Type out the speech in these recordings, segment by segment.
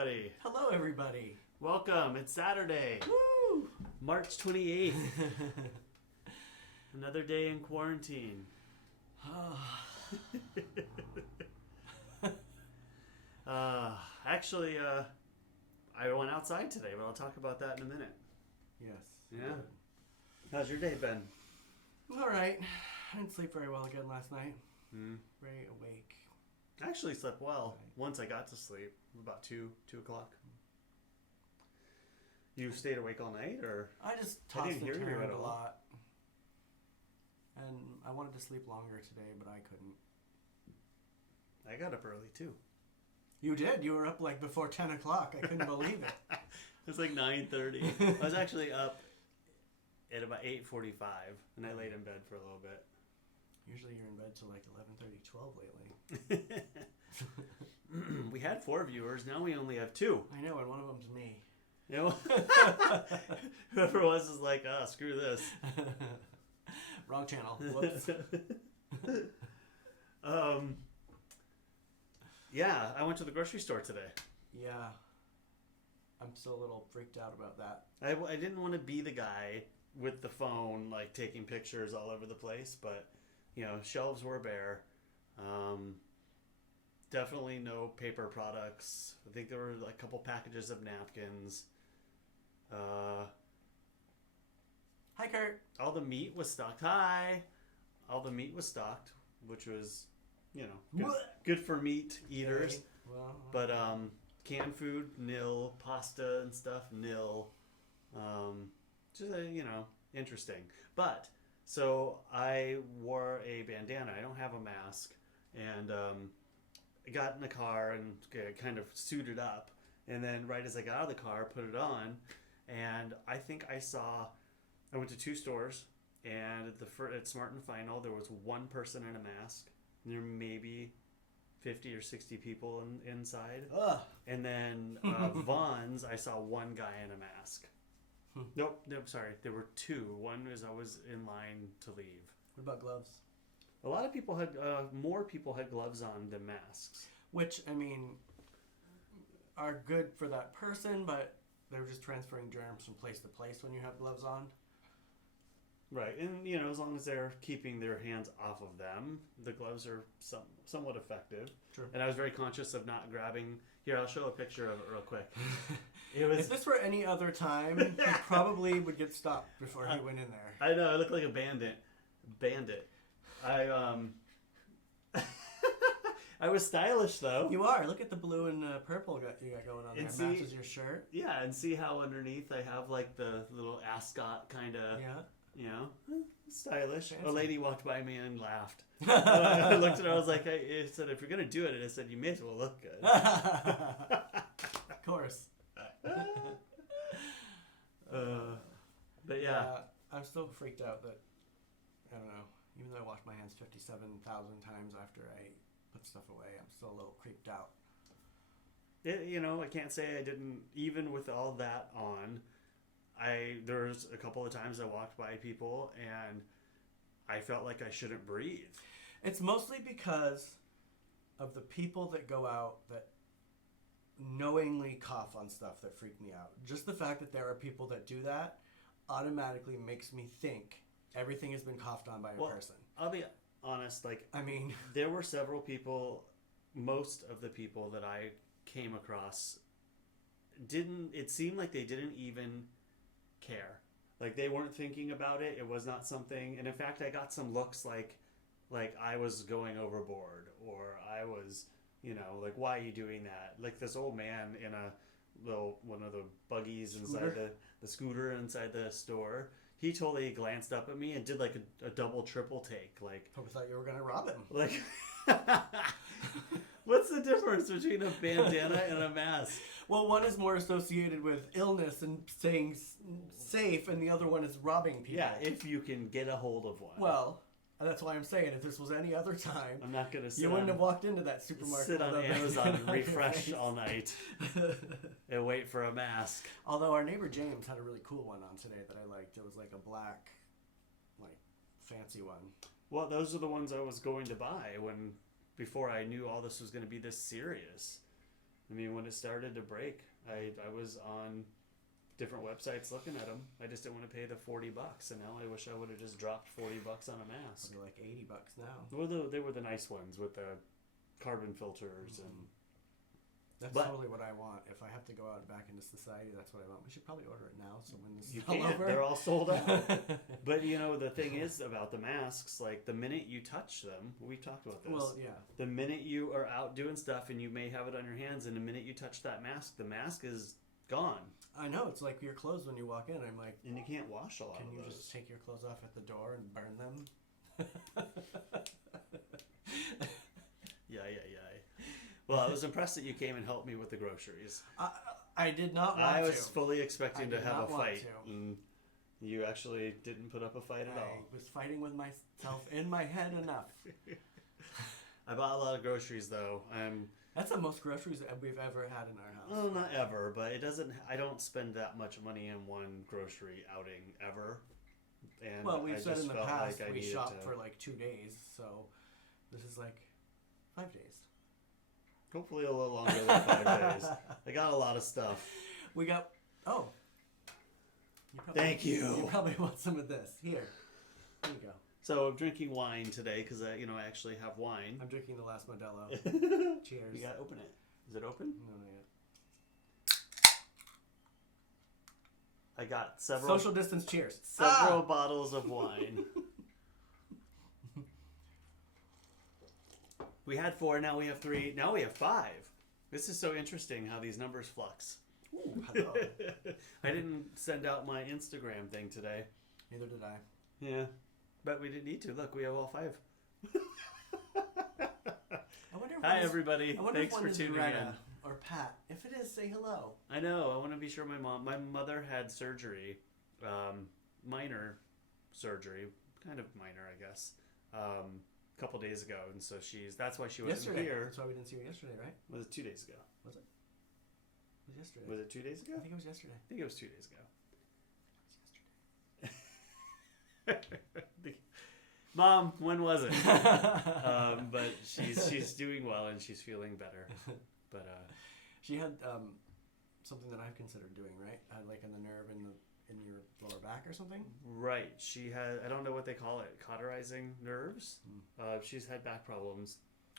everybody. Hello, everybody. Welcome. It's Saturday, Woo! March 28th. Another day in quarantine. Actually, I went outside today, but I'll talk about that in a minute. Yes. Yeah. Good. How's your day been? All right. I didn't sleep very well again last night. Mm. Very awake. I actually slept well once I got to sleep, about 2 o'clock. You stayed awake all night, or? I just tossed didn't and hear you turned at a all. lot. And I wanted to sleep longer today, but I couldn't. I got up early too. You did? You were up like before 10 o'clock. I couldn't believe it. It was like 9:30. I was actually up at about 8:45, and I laid in bed for a little bit. Usually you're in bed till like 11:30, 12 lately. We had 4 viewers. Now we only have 2. I know, and one of them's me. You know, whoever was is like, screw this. Wrong channel. Whoops. Yeah, I went to the grocery store today. Yeah. I'm still a little freaked out about that. I didn't want to be the guy with the phone, like taking pictures all over the place, but you know, shelves were bare. Definitely no paper products. I think there were like a couple packages of napkins. Hi, Kurt. All the meat was stocked. Hi. All the meat was stocked, which was, you know, good for meat eaters. Okay. Well, But canned food, nil. Pasta and stuff, nil. Just, you know, interesting. But, so I wore a bandana. I don't have a mask. And I got in the car and kind of suited up. And then right as I got out of the car, put it on. And I think I went to 2 stores. And at Smart & Final, there was 1 person in a mask. And there may be 50 or 60 people inside. Ugh. And then Vaughn's, I saw 1 guy in a mask. Nope, sorry. There were 2. One was I was in line to leave. What about gloves? A lot of people had, more people had gloves on than masks. Which, I mean, are good for that person, but they're just transferring germs from place to place when you have gloves on. Right, and you know, as long as they're keeping their hands off of them, the gloves are somewhat effective. True. And I was very conscious of not grabbing. Here, I'll show a picture of it real quick. It was. If this were any other time, he probably would get stopped before he went in there. I know, I look like a bandit. I was stylish though. You are. Look at the blue and purple you got going on there. And It see- matches your shirt. Yeah, and see how underneath I have like the little ascot kind of, Yeah. you know, stylish. Fancy. A lady walked by me and laughed. I looked at her, I was like, I said, if you're going to do it, and I said, you may as well look good. Of course. But yeah. I'm still freaked out that, I don't know, even though I washed my hands 57,000 times after I put stuff away, I'm still a little creeped out. You know, I can't say I didn't, even with all that on, there's a couple of times I walked by people and I felt like I shouldn't breathe. It's mostly because of the people that go out that knowingly cough on stuff that freak me out. Just the fact that there are people that do that automatically makes me think everything has been coughed on by a person. I'll be honest, like, I mean, there were several people, most of the people that I came across it seemed like they didn't even care. Like, they weren't thinking about it. It was not something, and in fact, I got some looks like I was going overboard, or I was, you know, like, why are you doing that? Like, this old man in one of the buggies inside the scooter inside the store, he totally glanced up at me and did like a double, triple take. Like, I thought you were going to rob him. Like, what's the difference between a bandana and a mask? Well, one is more associated with illness and staying safe, and the other one is robbing people. Yeah, if you can get a hold of one. Well, that's why I'm saying if this was any other time, I'm not gonna you wouldn't have walked into that supermarket. Sit on with a Amazon and on your refresh face. all night and wait for a mask. Although our neighbor James had a really cool one on today that I liked. It was like a black, like fancy one. Well, those are the ones I was going to buy before I knew all this was going to be this serious. I mean, when it started to break, I was on different websites looking at them. I just didn't want to pay the $40, and now I wish I would have just dropped $40 on a mask. They're like $80 now. Well, they were the nice ones with the carbon filters and. That's But- totally what I want. If I have to go out and back into society, that's what I want. We should probably order it now, so when this You is all can't. over, They're all sold out. But you know the thing is about the masks, like the minute you touch them, we've talked about this. well, yeah. The minute you are out doing stuff and you may have it on your hands, and the minute you touch that mask, the mask is gone, I know, it's like your clothes when you walk in. I'm like, and you can't wash a lot can of you those. just take your clothes off at the door and burn them? Yeah. Well, I was impressed that you came and helped me with the groceries. I did not want I was to. fully expecting I to did have a not want fight, to. and you actually didn't put up a fight at all. I was fighting with myself in my head enough. I bought a lot of groceries though. That's the most groceries that we've ever had in our house. Well, not ever, but it doesn't. I don't spend that much money in one grocery outing ever. And Well, we've I said just in the felt past like I we needed shop to- for like 2 days, so this is like 5 days. Hopefully a little longer than 5 days. I got a lot of stuff. We got. Oh. Thank you. You probably want some of this. Here. Here you go. So I'm drinking wine today because I actually have wine. I'm drinking the last Modelo. Cheers. You gotta open it. Is it open? No, not yet. I got several Social distance cheers. several bottles of wine. We had 4, now we have 3, now we have 5. This is so interesting how these numbers flux. Ooh, hello. I didn't send out my Instagram thing today. Neither did I. Yeah, but we didn't need to. Look, we have all 5. I wonder if Hi, one is- everybody. I wonder Thanks if for one is tuning Retta in. or Pat. If it is, say hello. I know. I want to be sure my mother had surgery, minor surgery, kind of minor, I guess, a couple days ago, and so that's why she wasn't Yesterday. here. That's why we didn't see you yesterday, right? Was it 2 days ago? Was it? It was yesterday. Was it 2 days ago? I think it was yesterday. I think it was 2 days ago. Mom, when was it? But she's doing well and she's feeling better. But She had something that I've considered doing, right? Like in the nerve in your lower back or something. right, she had, I don't know what they call it, cauterizing nerves. She's had back problems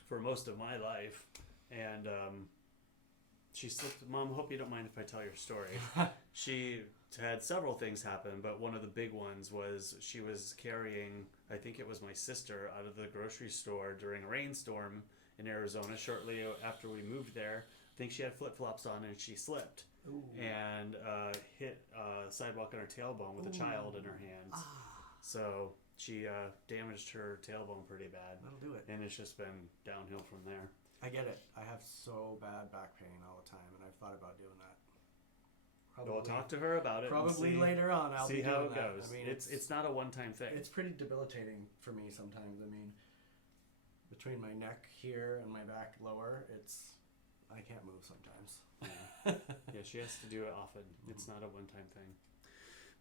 for most of my life, and she slipped. Mom, hope you don't mind if I tell your story. She had several things happen, but one of the big ones was she was carrying, I think it was my sister, out of the grocery store during a rainstorm in Arizona shortly after we moved there. I think she had flip-flops on and she slipped. Ooh. And hit a sidewalk on her tailbone with a child in her hands. So she damaged her tailbone pretty bad. That'll do it. And it's just been downhill from there. I get it. I have so bad back pain all the time, and I've thought about doing that. We'll talk to her about it. Probably and see, later on. I'll see be how doing it that. goes. I mean, It's not a one-time thing. It's pretty debilitating for me sometimes. I mean, between my neck here and my back lower, I can't move sometimes. Yeah, she has to do it often. It's not a one-time thing.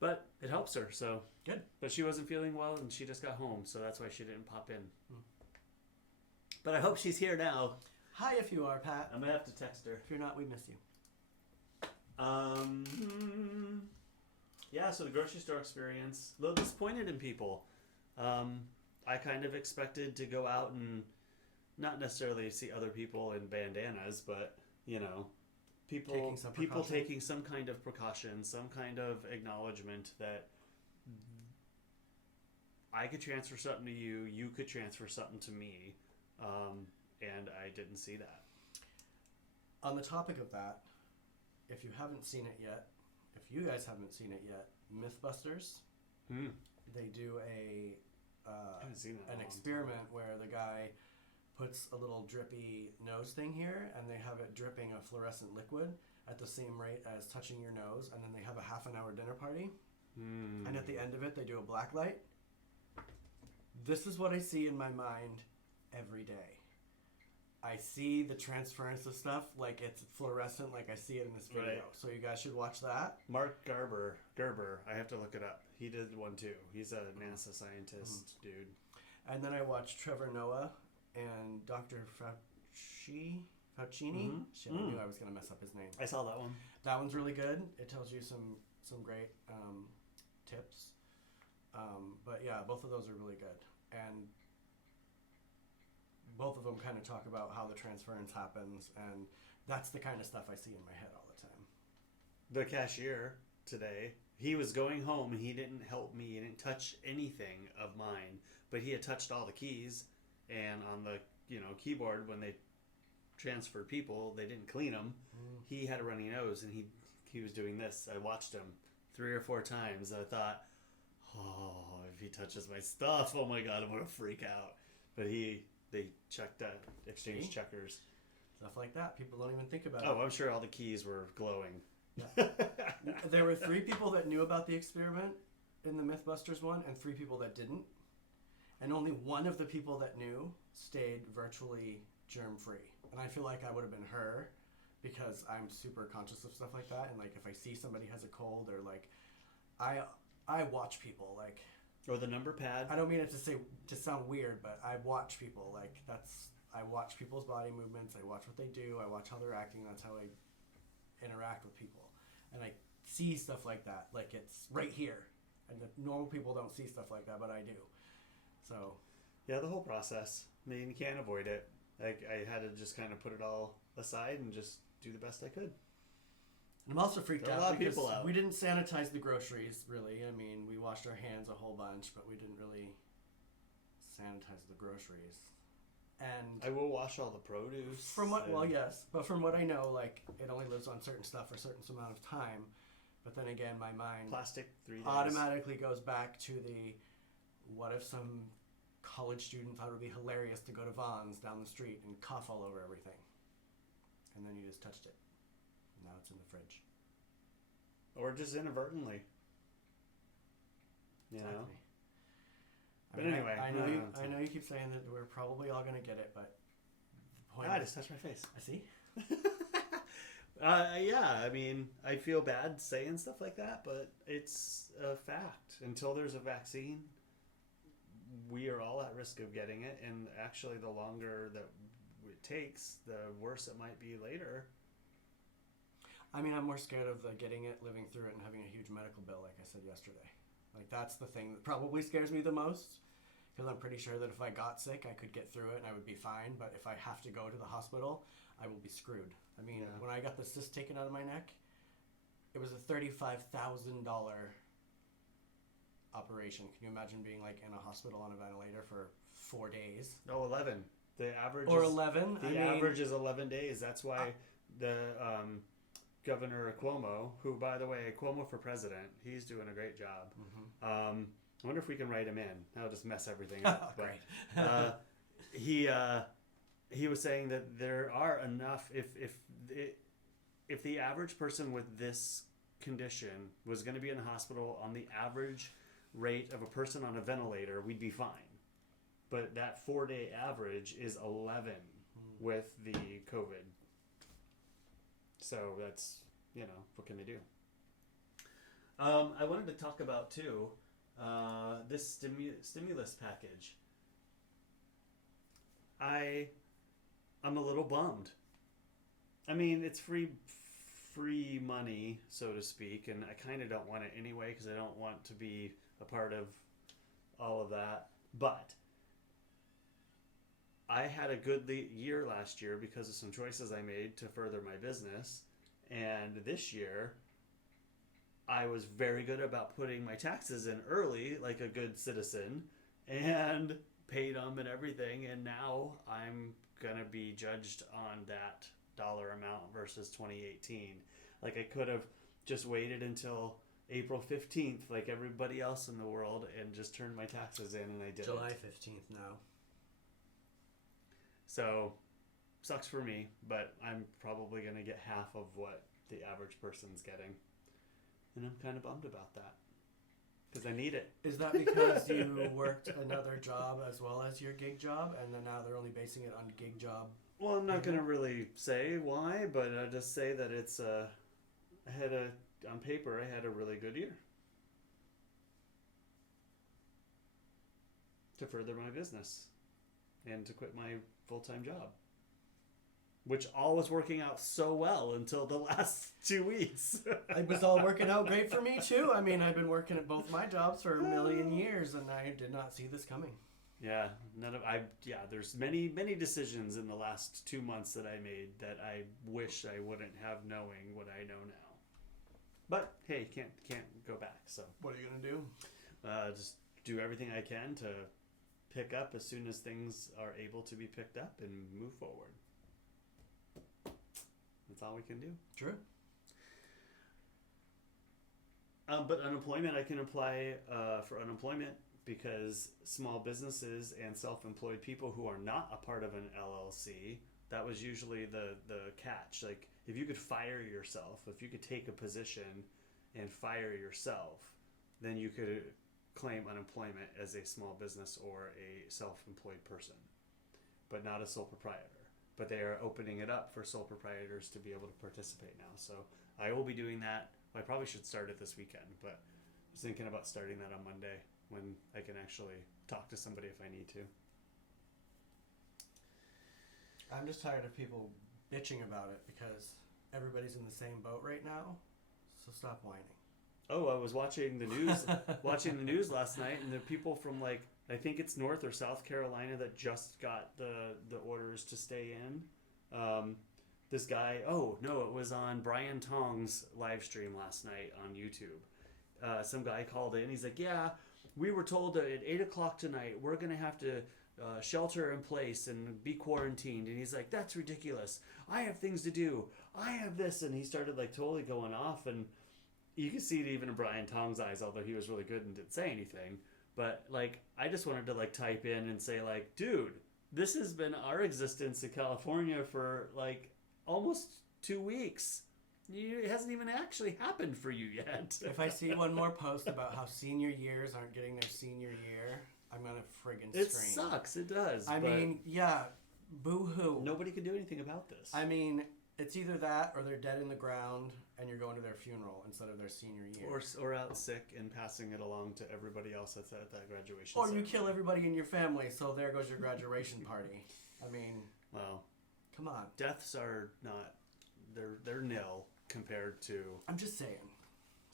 But it helps her, so. Good. But she wasn't feeling well, and she just got home, so that's why she didn't pop in. But I hope she's here now. Hi, if you are, Pat. I'm going to have to text her. If you're not, we miss you. Yeah, so the grocery store experience, a little disappointed in people. I kind of expected to go out and not necessarily see other people in bandanas, but people taking some kind of precaution, some kind of acknowledgement that I could transfer something to you, you could transfer something to me, and I didn't see that. On the topic of that, if you haven't seen it yet, if you guys haven't seen it yet, Mythbusters, they do I haven't seen that in a an long experiment where the guy puts a little drippy nose thing here, and they have it dripping a fluorescent liquid at the same rate as touching your nose, and then they have a half an hour dinner party, and at the end of it, they do a black light. This is what I see in my mind every day. I see the transference of stuff like it's fluorescent, like I see it in this video. Right. So you guys should watch that. Mark Gerber, I have to look it up. He did one too. He's a NASA scientist dude. And then I watched Trevor Noah and Dr. Fauci. Paucini. Mhm. Shit, I knew I was gonna mess up his name. I saw that one. That one's really good. It tells you some great tips. But yeah, both of those are really good, and both of them kind of talk about how the transference happens, and that's the kind of stuff I see in my head all the time. The cashier today, he was going home and he didn't help me. He didn't touch anything of mine, but he had touched all the keys, and on the keyboard when they transferred people, they didn't clean them. He had a runny nose, and he was doing this. I watched him 3 or 4 times. I thought, oh, if he touches my stuff, oh my god, I'm gonna freak out. But they checked exchange See? checkers. Stuff like that. People don't even think about it. Oh, I'm sure all the keys were glowing. Yeah. There were 3 people that knew about the experiment in the Mythbusters one, and 3 people that didn't. And only one of the people that knew stayed virtually germ-free. And I feel like I would have been her, because I'm super conscious of stuff like that. And like if I see somebody has a cold, or like I watch people, like, Or the number pad. I don't mean it to sound weird, but I watch people. Like I watch people's body movements. I watch what they do. I watch how they're acting. That's how I interact with people. And I see stuff like that. Like it's right here. And the normal people don't see stuff like that, but I do. So Yeah, the whole process. I mean, you can't avoid it. Like I had to just kind of put it all aside and just do the best I could. I'm also freaked There are a out lot of because people out. we didn't sanitize the groceries, really. I mean, we washed our hands a whole bunch, but we didn't really sanitize the groceries. And I will wash all the produce. from what, well, and- yes, but from what I know, like, it only lives on certain stuff for a certain amount of time. But then again, my mind Plastic 3 days. automatically goes back to the, what if some college student thought it would be hilarious to go to Vaughn's down the street and cough all over everything? And then you just touched it. Now it's in the fridge. Or just inadvertently. You know? But mean, anyway, I know no, you. no, I know you keep saying that we're probably all gonna get it, but the point I is, just touched my face. I see. Yeah, I mean, I feel bad saying stuff like that, but it's a fact. Until there's a vaccine, we are all at risk of getting it, and actually, the longer that it takes, the worse it might be later. I mean, I'm more scared of the getting it, living through it, and having a huge medical bill, like I said yesterday. Like, that's the thing that probably scares me the most, because I'm pretty sure that if I got sick, I could get through it and I would be fine. But if I have to go to the hospital, I will be screwed. I mean, Yeah. when I got the cyst taken out of my neck, it was a $35,000 operation. Can you imagine being like in a hospital on a ventilator for 4 days? No, 11. The average Or is, 11? The average is 11 days. That's why the Governor Cuomo, who, by the way, Cuomo for president, he's doing a great job. Mm-hmm. I wonder if we can write him in. That'll just mess everything up. But, Great. he was saying that there are enough. If the average person with this condition was going to be in the hospital on the average rate of a person on a ventilator, we'd be fine. But that 4-day average is 11 with the COVID. So that's, what can they do? I wanted to talk about, too, this stimulus package. I'm a little bummed. I mean, it's free money, so to speak, and I kind of don't want it anyway because I don't want to be a part of all of that. But I had a good year last year because of some choices I made to further my business. And this year, I was very good about putting my taxes in early, like a good citizen, and paid them and everything. And now I'm going to be judged on that dollar amount versus 2018. Like I could have just waited until April 15th, like everybody else in the world, and just turned my taxes in, and I did July it. 15th now. So, sucks for me, but I'm probably going to get half of what the average person's getting. And I'm kind of bummed about that. Because I need it. Is that because you worked another job as well as your gig job, and then now they're only basing it on gig job? Well, I'm not going to really say why, but I'll just say that it's, on paper, I had a really good year. To further my business. And to quit my full-time job. which all was working out so well until the last 2 weeks. It was all working out great for me too. I mean, I've been working at both my jobs for a million years, and I did not see this coming. Yeah, there's many decisions in the last 2 months that I made that I wish I wouldn't have, knowing what I know now. But hey, can't go back. So what are you gonna do? just do everything I can to pick up as soon as things are able to be picked up and move forward. That's all we can do. True. But unemployment, I can apply for unemployment because small businesses and self-employed people who are not a part of an LLC, that was usually the catch. Like, if you could fire yourself, if you could take a position and fire yourself, then you could claim unemployment as a small business or a self-employed person, but not a sole proprietor. But they are opening it up for sole proprietors to be able to participate now. So I will be doing that. I probably should start it this weekend, but I was thinking about starting that on Monday when I can actually talk to somebody if I need to. I'm just tired of people bitching about it because everybody's in the same boat right now. So stop whining. Oh, I was watching the news last night, and the people from, like, I think it's North or South Carolina that just got the orders to stay in. This guy, it was on Brian Tong's live stream last night on YouTube. Some guy called in. He's like, yeah, we were told that at 8 o'clock tonight we're going to have to shelter in place and be quarantined. And he's like, that's ridiculous. I have things to do. I have this. And he started, like, totally going off. And you can see it even in Brian Tong's eyes, although he was really good and didn't say anything. But, like, I just wanted to, like, type in and say, like, dude, this has been our existence in California for, like, almost 2 weeks. It hasn't even actually happened for you yet. If I see one more post about how senior years aren't getting their senior year, I'm going to friggin' scream. It sucks. It does. I mean, yeah, boo-hoo. Nobody can do anything about this. I mean, it's either that or they're dead in the ground and you're going to their funeral instead of their senior year. Or out sick and passing it along to everybody else that's at that graduation Or ceremony. you kill everybody in your family, so there goes your graduation party. I mean, well, come on. Deaths are not, they're nil compared to I'm just saying,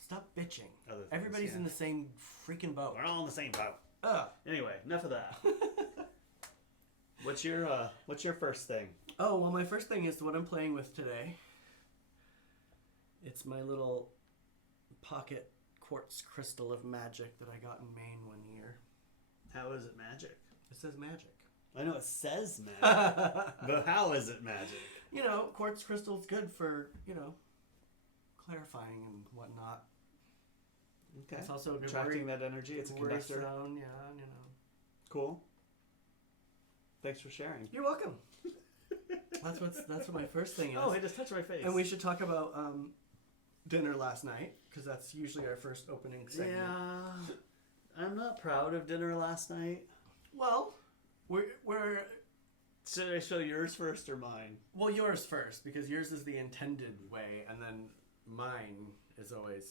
stop bitching. other things. Everybody's in the same freaking boat. We're all in the same boat. Ugh. Anyway, enough of that. What's your first thing? Oh, well, my first thing is what I'm playing with today. It's my little pocket quartz crystal of magic that I got in Maine one year. How is it magic? It says magic. I know it says magic, but how is it magic? You know, quartz crystal's good for, clarifying and whatnot. Okay. It's also a good attracting that energy. It's a conductor. Zone, yeah, Cool. Thanks for sharing. You're welcome. That's what my first thing is. Oh, it just touched my face. And we should talk about dinner last night because that's usually our first opening segment. Yeah, I'm not proud of dinner last night. Well, we're Should I show yours first or mine? well, yours first because yours is the intended way, and then mine is always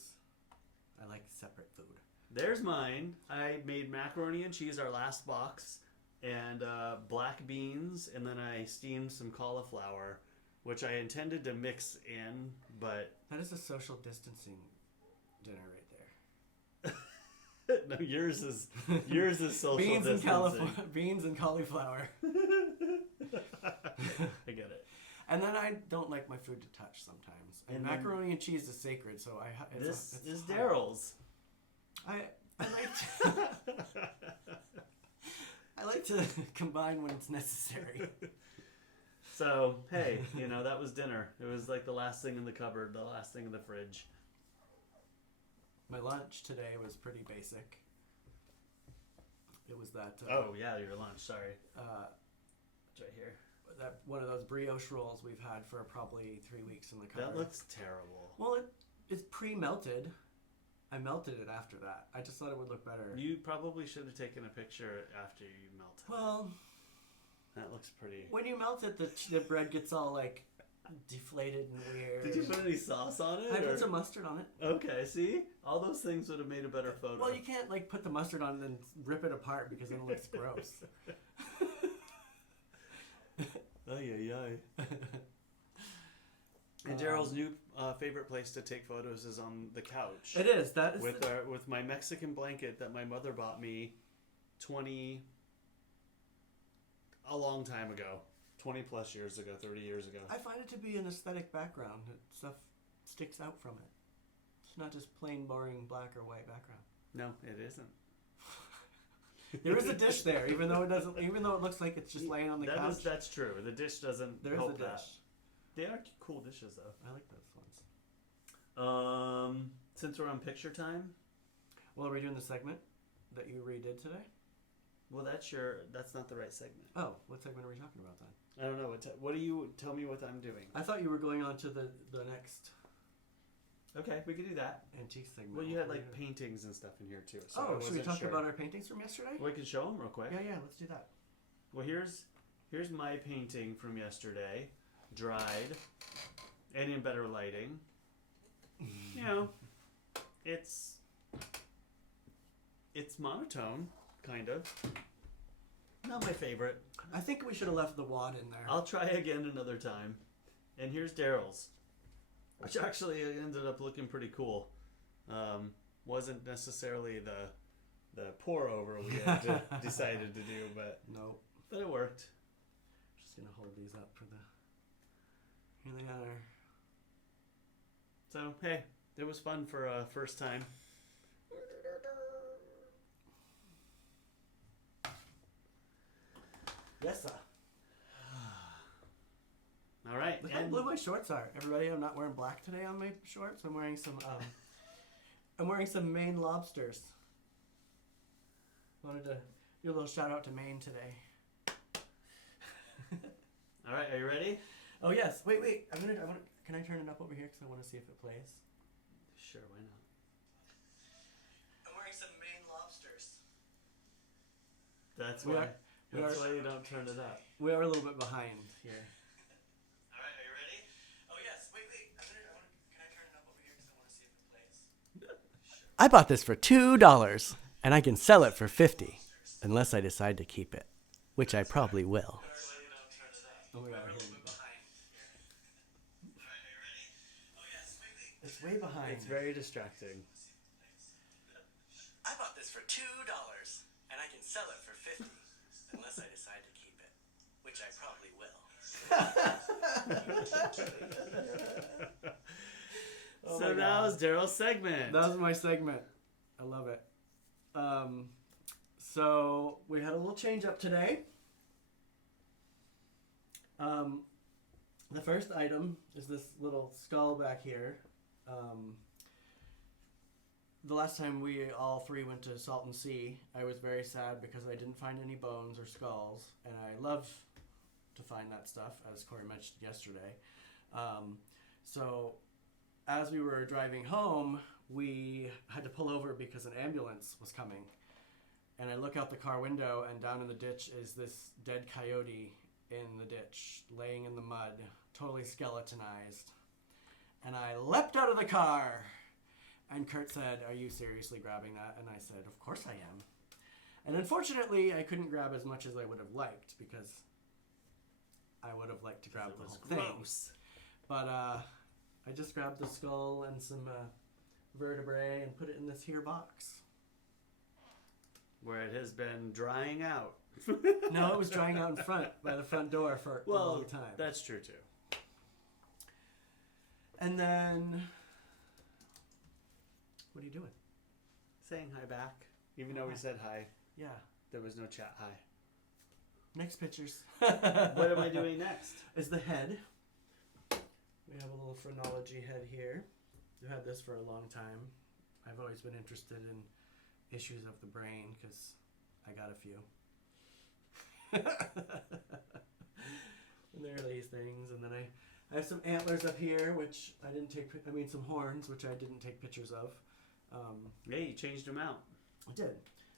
I like separate food. There's mine. I made macaroni and cheese, our last box, and black beans, and then I steamed some cauliflower, which I intended to mix in, but That is a social distancing dinner right no, yours is social beans distancing. Beans and cauliflower. I get it. And then I don't like my food to touch sometimes. And And macaroni and cheese is sacred, so This is hard. Daryl's. I like to, I like to combine when it's necessary. So, hey, that was dinner. It was like the last thing in the cupboard, the last thing in the fridge. My lunch today was pretty basic. It was that. Oh, yeah, your lunch. Sorry. It's right here. That one of those brioche rolls we've had for probably 3 weeks in the cupboard. That looks terrible. Well, it's pre-melted. I melted it after that. I just thought it would look better. You probably should have taken a picture after you melted it. Well, That looks pretty... when you melt it, the bread gets all like deflated and weird. Did you put any sauce on it? I or- put some mustard on it. Okay, see? All those things would have made a better photo. Well, you can't like put the mustard on and then rip it apart because then it looks gross. Ay, ay, ay. And Daryl's new favorite place to take photos is on the couch. It is. That is with my Mexican blanket that my mother bought me a long time ago. 20 plus years ago, 30 years ago. I find it to be an aesthetic background. Stuff sticks out from it. It's not just plain, boring black or white background. No, it isn't. There is a dish there, even though it looks like it's just laying on the couch. That's true. The dish doesn't There is help a dish. that. They are cool dishes, though. I like those ones. Since we're on picture time, Well, are we doing the segment that you redid today? well, that's not the right segment. Oh, what segment are we talking about then? I don't know. What do you tell me what I'm doing? I thought you were going on to the next Okay, we can do that. antique segment. Well, you had What like were you paintings and stuff in here too. So doing? I Oh, should we wasn't talk sure. about our paintings from yesterday? We can show them real quick. Yeah, let's do that. Well, here's my painting from yesterday, dried, and in better lighting. You know, it's monotone, kind of. Not my favorite. I think we should have left the wad in there. I'll try again another time. And here's Daryl's, which actually ended up looking pretty cool. Wasn't necessarily the pour over we had decided to do, but Nope. it worked. Just gonna hold these up for the. Here they are. So hey, it was fun for a first time. Yes, sir. All right, Look how blue my shorts are. Everybody, I'm not wearing black today on my shorts. I'm wearing some. I'm wearing some Maine lobsters. Wanted to do a little shout out to Maine today. all right, are you ready? Oh yes. Wait. I want. Can I turn it up over here because I want to see if it plays? Sure, why not? I'm wearing some Maine lobsters. That's We why. are- we That's are- why you don't turn it up. We are a little bit behind here. All right, are you ready? Oh yes. Wait. Can I turn it up over here because I want to see if it plays? I bought this for $2, and I can sell it for $50, unless I decide to keep it, which I probably will. That's why you don't turn it up. Oh my God, We're a here little we bit go. behind. All right, are you ready? Oh yes, wait. It's way behind. It's very distracting. I bought this for $2, and I can sell it for $50, unless I decide to keep it, which I probably will. Oh So my that God. was Daryl's segment. That was my segment. I love it. So we had a little change up today. The first item is this little skull back here. The last time we all three went to Salton Sea, I was very sad because I didn't find any bones or skulls, and I love to find that stuff, as Corey mentioned yesterday. So as we were driving home, we had to pull over because an ambulance was coming. And I look out the car window, and down in the ditch is this dead coyote in the ditch, laying in the mud, totally skeletonized. And I leapt out of the car. And Kurt said, "Are you seriously grabbing that?" And I said, "Of course I am." And unfortunately, I couldn't grab as much as I would have liked, because I would have liked to grab It the was whole thing. gross. But I just grabbed the skull and some vertebrae and put it in this here box. Where it has been drying out. No, it was drying out in front by the front door for a long time. That's true too. And then, what are you doing? Saying hi back. Even though we said hi, Yeah. there was no chat hi. Next pictures. What am I doing next? Is the head. We have a little phrenology head here. I've had this for a long time. I've always been interested in issues of the brain because I got a few. And there are these things, and then I have some antlers up here, which I didn't take. I mean, some horns, which I didn't take pictures of. Yeah, you changed them out. I did.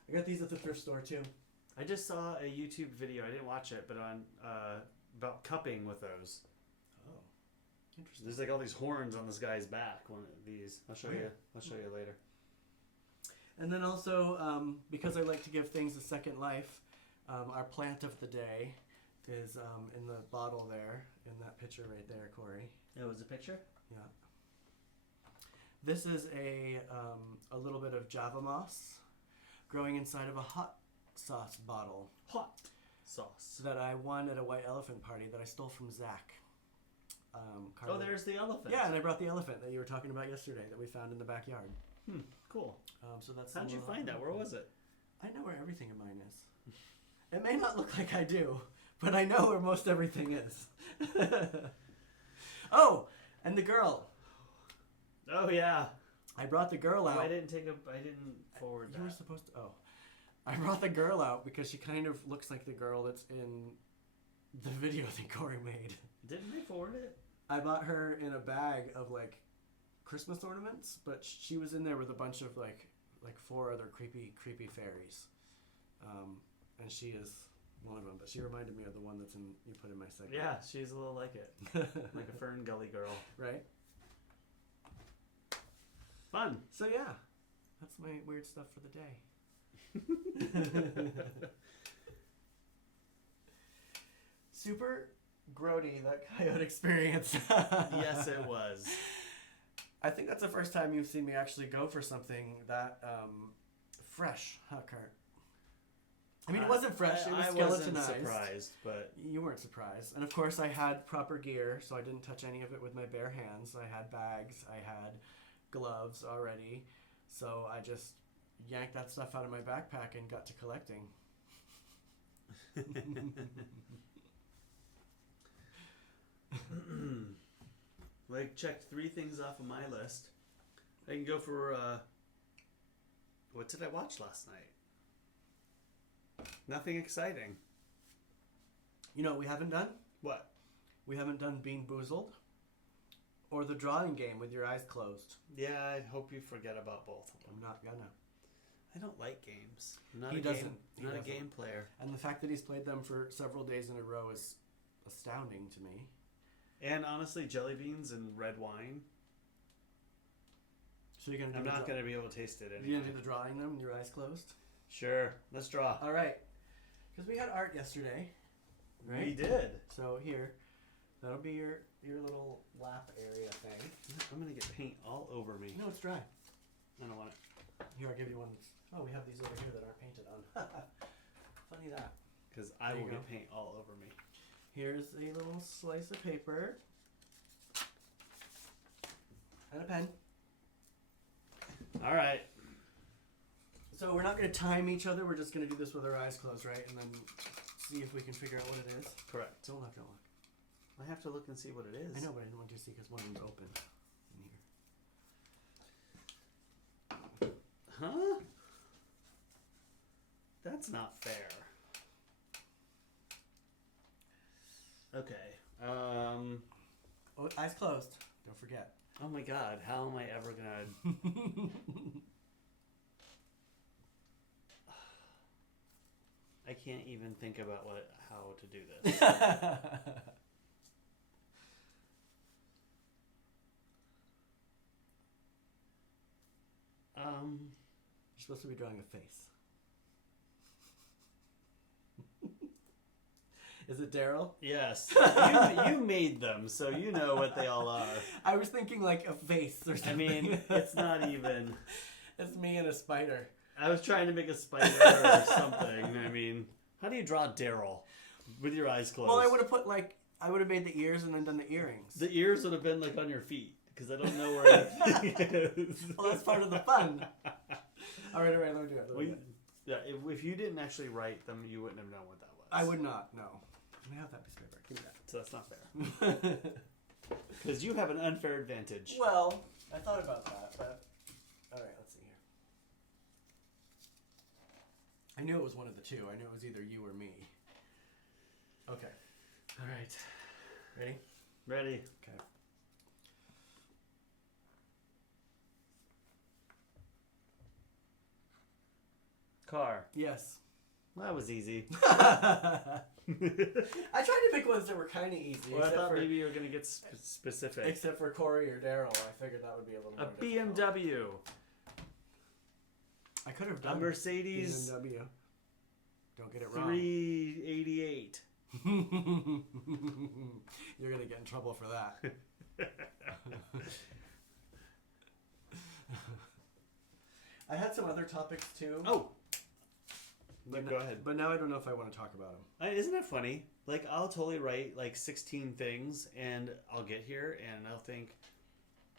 I got these at the thrift store too. I just saw a YouTube video. I didn't watch it, but on about cupping with those. Oh, interesting. There's like all these horns on this guy's back. One of these. I'll show you. I'll show you later. And then also, because I like to give things a second life, our plant of the day is in the bottle there, in that picture right there, Corey. That was a picture? Yeah. This is a little bit of Java moss growing inside of a hot sauce bottle. Hot sauce. That I won at a white elephant party that I stole from Zach. Oh, there's the elephant. Yeah, and I brought the elephant that you were talking about yesterday that we found in the backyard. Cool. So that's. How'd you find that? Where was it? I know where everything of mine is. It may not look like I do, but I know where most everything is. Oh, and the girl. Oh yeah. I brought the girl out. I didn't forward that. You were supposed to. Oh, I brought the girl out because she kind of looks like the girl that's in the video that Corey made. Didn't they forward it? I bought her in a bag of like Christmas ornaments, but she was in there with a bunch of like 4 other creepy fairies, and she is one of them. But she reminded me of the one that's you put in my segment. Yeah, she's a little like it, like a Fern Gully girl. Right. Fun. So yeah, that's my weird stuff for the day. Super grody, that coyote experience. Yes, it was. I think that's the first time you've seen me actually go for something that fresh, huh, Kurt? I mean, it wasn't fresh. It was skeletonized. I wasn't surprised, but... You weren't surprised. And of course, I had proper gear, so I didn't touch any of it with my bare hands. I had bags. I had gloves already. So I just yanked that stuff out of my backpack and got to collecting. Like, checked 3 things off of my list. I can go for, what did I watch last night? Nothing exciting. You know what we haven't done? What? We haven't done Bean Boozled or the drawing game with your eyes closed. Yeah, I hope you forget about both of them. I'm not gonna. I don't like games. I'm not He a doesn't. Game, not a game player. And the fact that he's played them for several days in a row is astounding to me. And honestly, jelly beans and red wine. So you're gonna? I'm not gonna be able to taste it anymore. You're gonna do the drawing them with your eyes closed? Sure. Let's draw. All right. Because we had art yesterday. Right? We did. So here, that'll be your little lap area thing. I'm gonna get paint all over me. No, it's dry. I don't want it. Here, I'll give you one. Oh, we have these over here that aren't painted on. Funny that. Because I will get paint all over me. Here's a little slice of paper. And a pen. All right. So we're not going to time each other. We're just going to do this with our eyes closed, right? And then see if we can figure out what it is. Correct. Don't look, don't look. I have to look and see what it is. I know, but I didn't want you to see because one of them's open in here. Huh? That's not fair. Okay. Oh, eyes closed. Don't forget. Oh my God! How am I ever gonna? I can't even think about how to do this. You're supposed to be drawing a face. Is it Daryl? Yes. You made them, so you know what they all are. I was thinking like a face or something. I mean, it's not even... It's me and a spider. I was trying to make a spider or something. I mean, how do you draw Daryl with your eyes closed? Well, I would have made the ears and then done the earrings. The ears would have been like on your feet, because I don't know where anything is. Well, that's part of the fun. All right, let me do it. Yeah, if you didn't actually write them, you wouldn't have known what that was. I would not, no. Let me have that piece of paper. Give me that. So that's not fair. Because you have an unfair advantage. Well, I thought about that, but... Alright, let's see here. I knew it was one of the two. I knew it was either you or me. Okay. Alright. Ready? Ready. Okay. Car. Yes. Well, that was easy. I tried to pick ones that were kind of easy. Well, I thought maybe you were going to get specific. Except for Corey or Daryl. I figured that would be a little more difficult. BMW. I could have done a Mercedes BMW. Don't get it wrong. 388. You're gonna get in trouble for that. I had some other topics too. Oh, but go ahead. But now I don't know if I want to talk about them. Isn't that funny? Like, I'll totally write like 16 things, and I'll get here, and I'll think,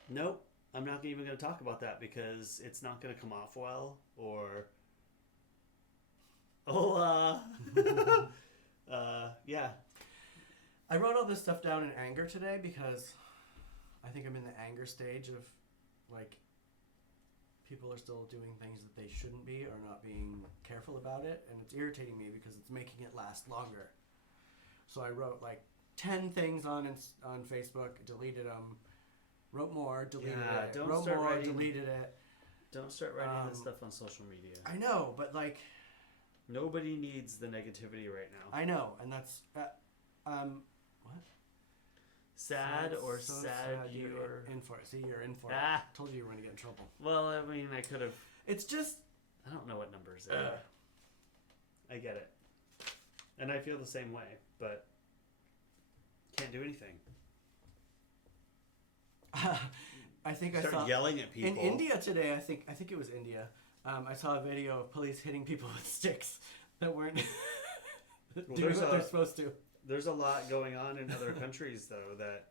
nope, I'm not even going to talk about that because it's not going to come off well, or, yeah. I wrote all this stuff down in anger today because I think I'm in the anger stage of, like, people are still doing things that they shouldn't be or not being careful about it, and it's irritating me because it's making it last longer. So I wrote like 10 things on Facebook, deleted them, wrote more, deleted it, don't wrote start more, writing, deleted it. Don't start writing this stuff on social media. I know, but like, nobody needs the negativity right now. I know, and that's what? Sad or so sad you're in for it. See, you're in for it. Told you were going to get in trouble. Well, I mean, I could have. It's just. I don't know what numbers they are. I get it. And I feel the same way, but can't do anything. I think Start I saw yelling at people. in India today. I think it was India. I saw a video of police hitting people with sticks that weren't doing what they're supposed to. There's a lot going on in other countries, though, that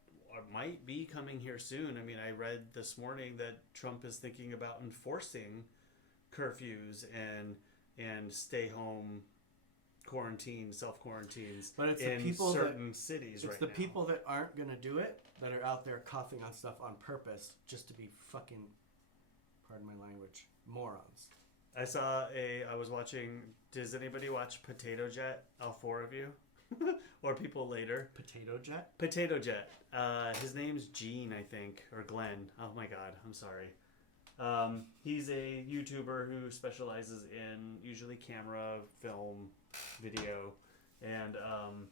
might be coming here soon. I mean, I read this morning that Trump is thinking about enforcing curfews and stay home quarantines, self-quarantines, but it's in the people certain cities right now. It's the people that aren't going to do it that are out there coughing on stuff on purpose just to be fucking, pardon my language, morons. I was watching, does anybody watch Potato Jet? All four of you? Or people later? Potato Jet? Potato Jet. His name's Gene, I think, or Glenn. Oh my god, I'm sorry. He's a YouTuber who specializes in usually camera, film, video, and I'm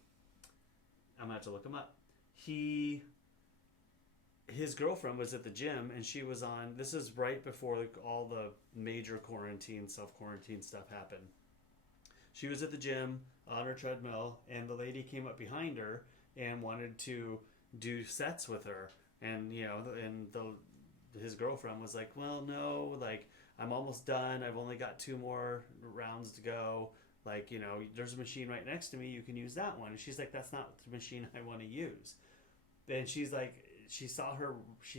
gonna have to look him up. His girlfriend was at the gym, and she was on. This is right before all the major quarantine, self-quarantine stuff happened. She was at the gym on her treadmill, and the lady came up behind her and wanted to do sets with her, and his girlfriend was like, well, no, like, I'm almost done. I've only got 2 more rounds to go. Like, there's a machine right next to me. You can use that one. And she's like, that's not the machine I want to use. And she's like, she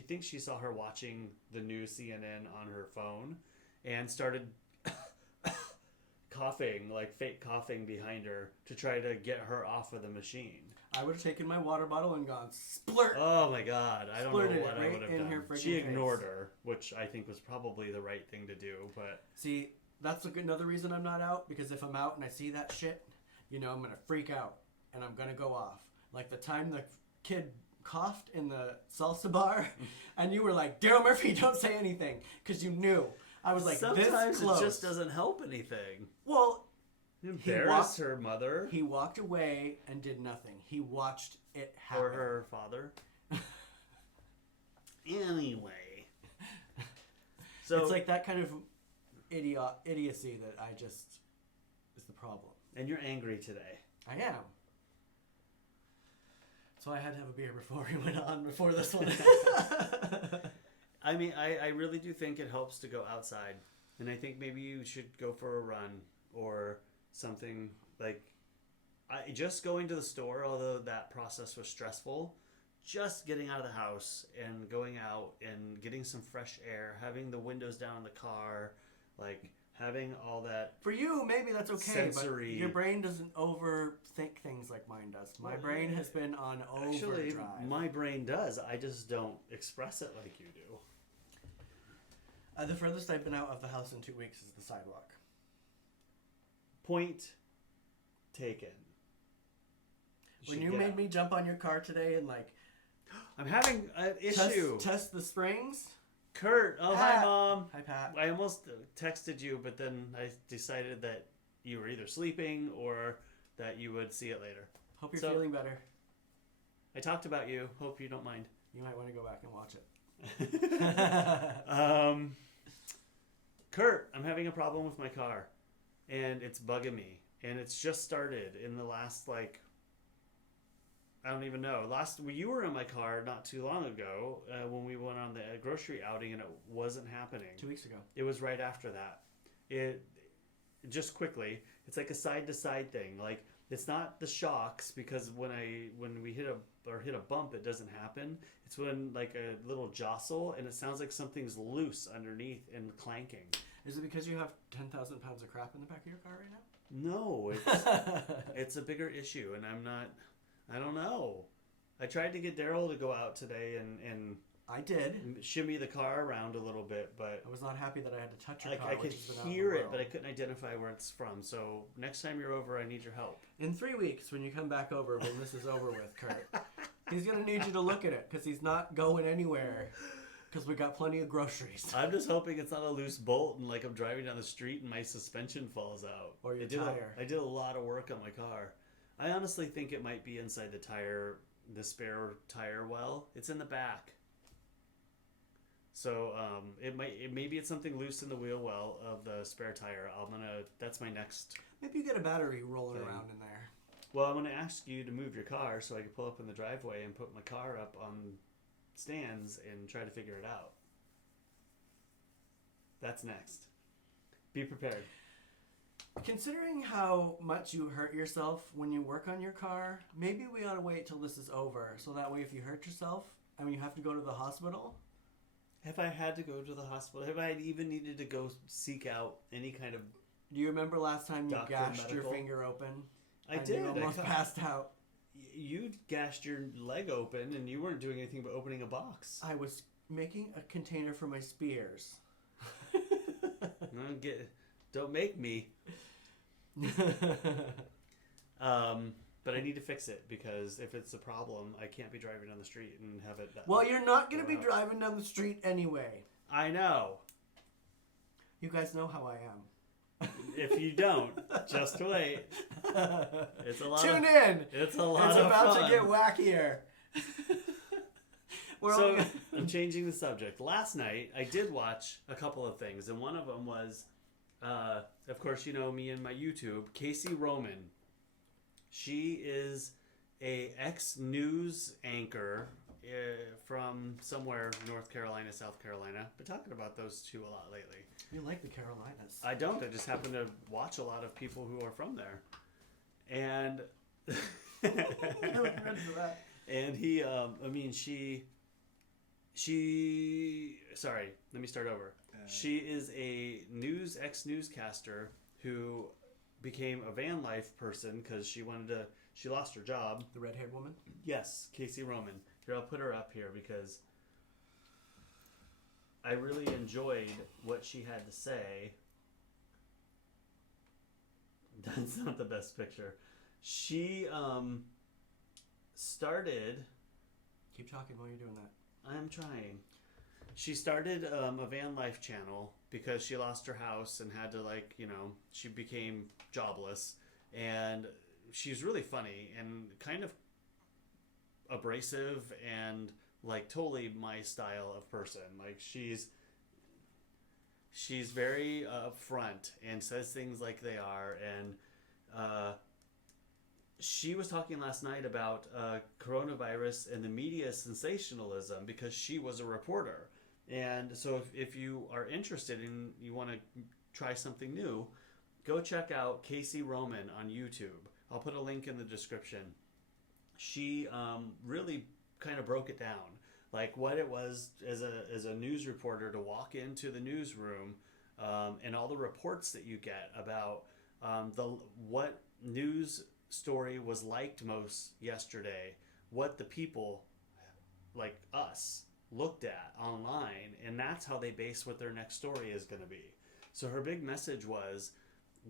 thinks she saw her watching the new CNN on her phone and started coughing, like fake coughing behind her to try to get her off of the machine. I would have taken my water bottle and gone splurt. Oh my god, I don't know what I would have done. She ignored her, which I think was probably the right thing to do. But see, that's another reason I'm not out, because if I'm out and I see that shit, I'm gonna freak out and I'm gonna go off. Like the time the kid coughed in the salsa bar, and you were like, Daryl Murphy, don't say anything, because you knew. I was like, sometimes this close. It just doesn't help anything. Well, embarrass her mother. He walked away and did nothing. He watched it happen. Or her father. Anyway. So it's like that kind of idiocy that is the problem. And you're angry today. I am. So I had to have a beer before we went on, before this one. I mean, I really do think it helps to go outside. And I think maybe you should go for a run or something. Like, just going to the store, although that process was stressful, just getting out of the house and going out and getting some fresh air, having the windows down in the car, like having all that. For you, maybe that's okay, sensory. But your brain doesn't overthink things like mine does. My brain has been on overdrive. Actually, my brain does. I just don't express it like you do. The furthest I've been out of the house in 2 weeks is the sidewalk. Point taken. When you made me jump on your car today and like, I'm having an issue. Test the springs. Kurt, Pat. Hi Mom. Hi Pat. I almost texted you, but then I decided that you were either sleeping or that you would see it later. Hope you're feeling better. I talked about you. Hope you don't mind. You might want to go back and watch it. Kurt, I'm having a problem with my car, and it's bugging me, and it's just started in the last I don't even know. You were in my car not too long ago when we went on the grocery outing, and it wasn't happening. 2 weeks ago. It was right after that. It just quickly. It's like a side to side thing. Like it's not the shocks because when we hit a bump, it doesn't happen. It's when like a little jostle and it sounds like something's loose underneath and clanking. Is it because you have 10,000 pounds of crap in the back of your car right now? No, it's a bigger issue, and I don't know. I tried to get Daryl to go out today and I did. shimmy the car around a little bit, but I was not happy that I had to touch your car. I could hear it, but I couldn't identify where it's from. So next time you're over, I need your help. In 3 weeks, when you come back over, when this is over with, Kurt, he's going to need you to look at it because he's not going anywhere because we got plenty of groceries. I'm just hoping it's not a loose bolt and like I'm driving down the street and my suspension falls out. Or your tire. I did a lot of work on my car. I honestly think it might be inside the spare tire well. It's in the back. So maybe it's something loose in the wheel well of the spare tire. That's my next. Maybe you get a battery rolling thing. around in there. Well, I'm gonna ask you to move your car so I can pull up in the driveway and put my car up on stands and try to figure it out. That's next. Be prepared. Considering how much you hurt yourself when you work on your car, maybe we ought to wait till this is over so that way if you hurt yourself and you have to go to the hospital. Have I had to go to the hospital? Have I even needed to go seek out any kind of... Do you remember last time you Doctor, gashed your medical? finger open? I did. You almost passed out. You gashed your leg open and you weren't doing anything but opening a box. I was making a container for my spears. Don't make me. But I need to fix it because if it's a problem, I can't be driving down the street and have it... Well, you're not going to be driving down the street anyway. I know. You guys know how I am. If you don't, just wait. It's a lot. Tune in. It's a lot It's of about fun. to get wackier. I'm changing the subject. Last night, I did watch a couple of things, and one of them was, of course, you know me and my YouTube, Casey Roman. She is a ex-news anchor from somewhere, North Carolina, South Carolina. Been talking about those two a lot lately. You like the Carolinas. I don't. I just happen to watch a lot of people who are from there. And and he, sorry, let me start over. She is a ex-newscaster who became a van life person because she lost her job. The red-haired woman? Yes, Casey Roman. Here, I'll put her up here because I really enjoyed what she had to say. That's not the best picture. She started... Keep talking while you're doing that. I'm trying. She started a van life channel because she lost her house and had to she became jobless. And she's really funny and kind of abrasive and totally my style of person. She's very upfront and says things like they are. And she was talking last night about coronavirus and the media sensationalism because she was a reporter. And so if you are interested and you want to try something new, go check out Casey Roman on YouTube. I'll put a link in the description. She really kind of broke it down, what it was as a news reporter to walk into the newsroom and all the reports that you get about what news story was liked most yesterday, what the people like us looked at online, and that's how they base what their next story is going to be. So her big message was,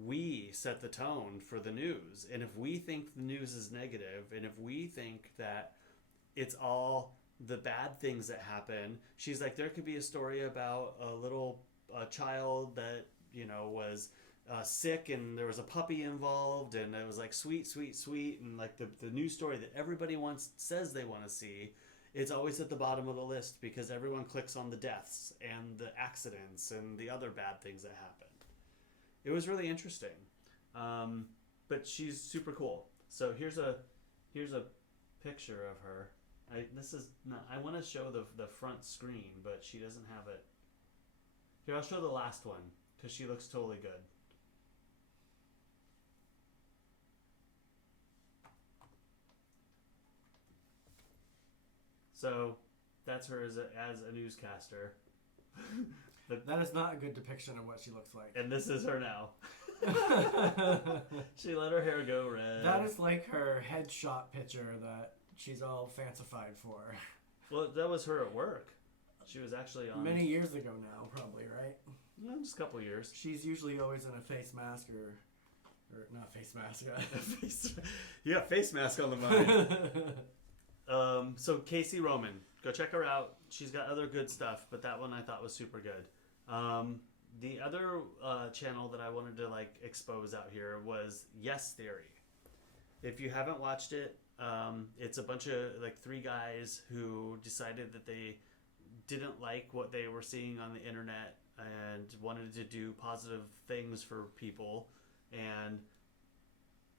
we set the tone for the news, and if we think the news is negative, and if we think that it's all the bad things that happen, she's like, there could be a story about a little child that was sick and there was a puppy involved and it was sweet and the news story that everybody says they want to see, it's always at the bottom of the list because everyone clicks on the deaths and the accidents and the other bad things that happened. It was really interesting, but she's super cool. So here's a picture of her. This is not. I want to show the front screen, but she doesn't have it. Here, I'll show the last one because she looks totally good. So that's her as a newscaster. That is not a good depiction of what she looks like. And this is her now. She let her hair go red. That is like her headshot picture that she's all fancified for. Well, that was her at work. She was actually on... Many years ago now, probably, right? No, just a couple years. She's usually always in a face mask or not face mask. You got face mask on the mind. So Casey Roman, go check her out. She's got other good stuff, but that one I thought was super good. The other channel that I wanted to expose out here was Yes Theory. If you haven't watched it, it's a bunch of 3 guys who decided that they didn't like what they were seeing on the internet and wanted to do positive things for people, and